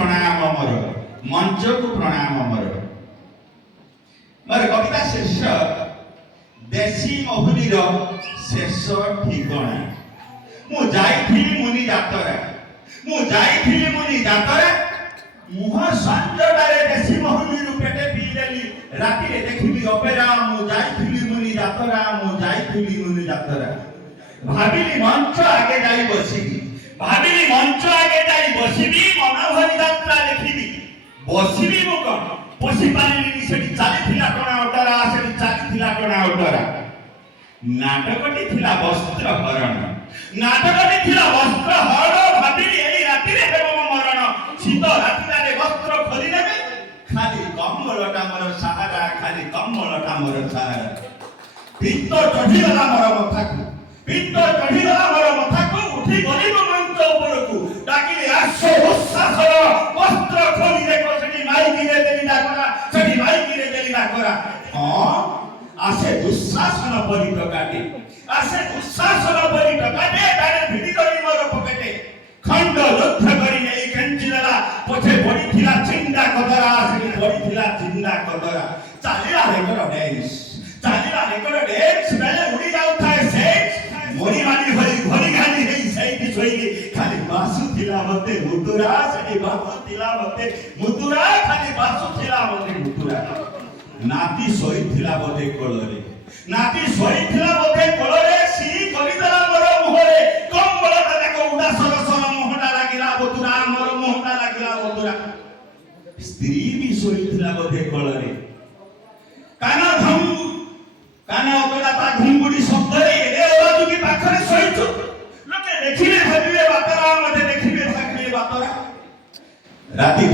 प्रणाम मोर मंच को प्रणाम मोर कविता शीर्षक देशी महुलीर शेष ठिकणा मु जाइथिली मुनि जातरा मुह संजटारे देशी महुली पेटे पीदेली राति देखी अपेरा मु जाइथिली मुनि जातरा भाविली मंच आगे जाई बसिबी मन भरी यात्रा देखिबी बसिबी मु कौन पशि पारिली सेठी चलीथिला टणा अटरा नाटकटी थिला वस्त्र हरण भाविली एई राति रे हेबो मरण शीत राति वस्त्र खोली नेबे खाली कम्बलटा मोर सहारा पित्त चढ़ीगला मोर मथाकू उठी गली मंच उपरकू डाकिले आसो उस्सासर वस्त्र खोली देखो सेठी माइकी रे देली डाकरा हां आसे दुःशासन परि टकाटे तारे भिडी गली मोर पकेटे खंड युद्ध करी नै केंचिला पछे बड़ी थिला चिंदा कदरा चालीला रेकर डेंस बेले उड़ी जाउ थाए सेक्स मोरी मानी होई घोड़ी घानी हेई सेठी सोईली खाली बासु थिला मते मुतुरा खाली बासु थिला मते मुतुरा नाती सोई थिला बोधे कोलरे सी कवितरा मोर मुहरे कम्बलटा देखो उडा सरसर मोहटा लागिला बतुरा स्त्री भी सोई थिला बोधे कोलरे काना ओकला ता घुंगुडी शब्द रे ए बाजुकी पाखरे सोईछु लोके देखिले भाबिले बातरा मते देखिले भाबिले बातरा राती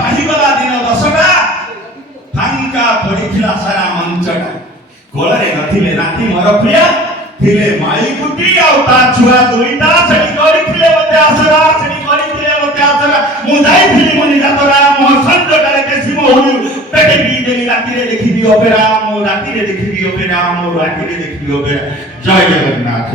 पाहिगला दिन 10टा फांका पड़िथिला सारा मंचटा कोलरे नथिले नाती मोर प्रिया थिले माई कुटी आ ता छुआ दुईटा सेठी करिथिले मते आसरा मु जाइथिली मुनि जातरा मो संजटारे देशी महुली पेटे पी देली राति रे देखिबी अपेरा मो राति रे देखिबी अपेरा जय जगन्नाथ।